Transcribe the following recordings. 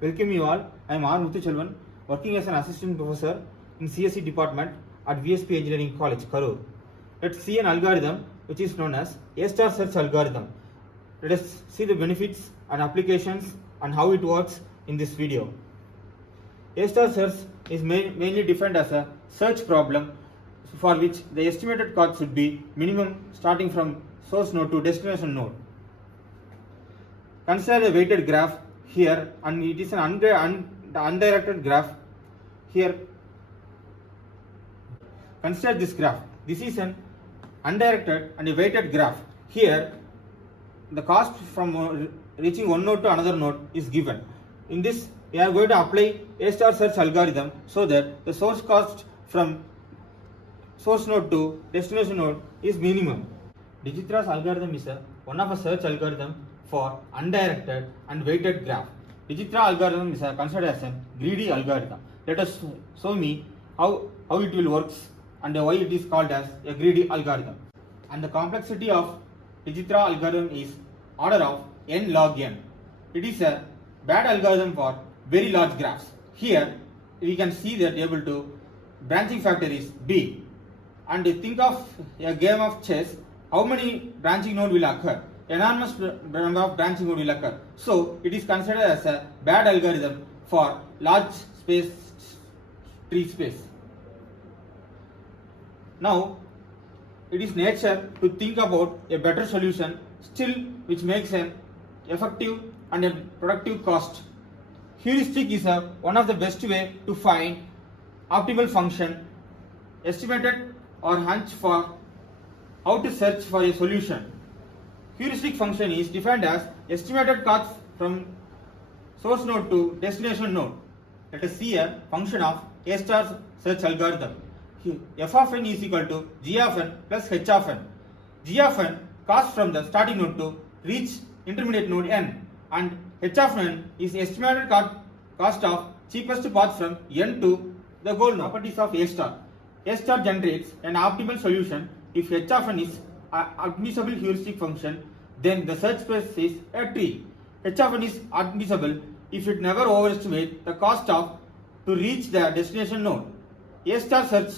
Welcome you all. I am R. Muthuchelvan, working as an assistant professor in CSE department at VSP Engineering College, Karur. Let's see an algorithm which is known as A-star search algorithm. Let us see the benefits and applications and how it works in this video. A-star search is mainly defined as a search problem for which the estimated cost should be minimum starting from source node to destination node. Consider a weighted graph here, and it is an undirected graph here. Consider this graph. This is an undirected and a weighted graph. Here, the cost from reaching one node to another node is given. In this, we are going to apply A-star search algorithm so that the source cost from source node to destination node is minimum. Dijitra's algorithm is one of a search algorithm for undirected and weighted graph. Digitra algorithm is considered as a greedy algorithm. Let us show me how it will works and why it is called as a greedy algorithm. And the complexity of Digitra algorithm is order of n log n. It is a bad algorithm for very large graphs. Here we can see that able to branching factor is b. And think of a game of chess. How many branching node will occur? Enormous number of branching node will occur. So it is considered as a bad algorithm for large space tree space. Now it is nature to think about a better solution still which makes an effective and a productive cost. Heuristic is one of the best way to find optimal function, estimated or hunch for how to search for a solution. Heuristic function is defined as estimated cost from source node to destination node. Let us see a function of A-star search algorithm. F of n is equal to g of n plus h of n. G of n cost from the starting node to reach intermediate node n, and h of n is estimated cost of cheapest path from n to the goal node. Properties of A-star. A-star generates an optimal solution if h of n is admissible heuristic function, then the search space is a tree. H of n is admissible if it never overestimates the cost to reach the destination node. A-star search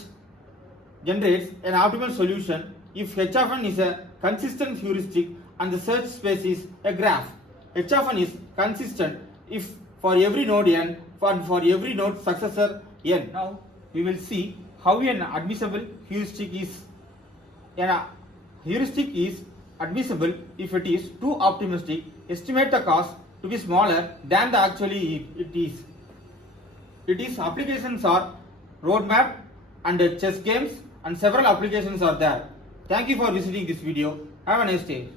generates an optimal solution if h of n is a consistent heuristic and the search space is a graph. H of n is consistent if for every node n, for every node successor n. Now we will see how an admissible heuristic is. A heuristic is admissible if it is too optimistic, estimate the cost to be smaller than the actually it is. Its applications are roadmap and chess games, and several applications are there. Thank you for visiting this video. Have a nice day.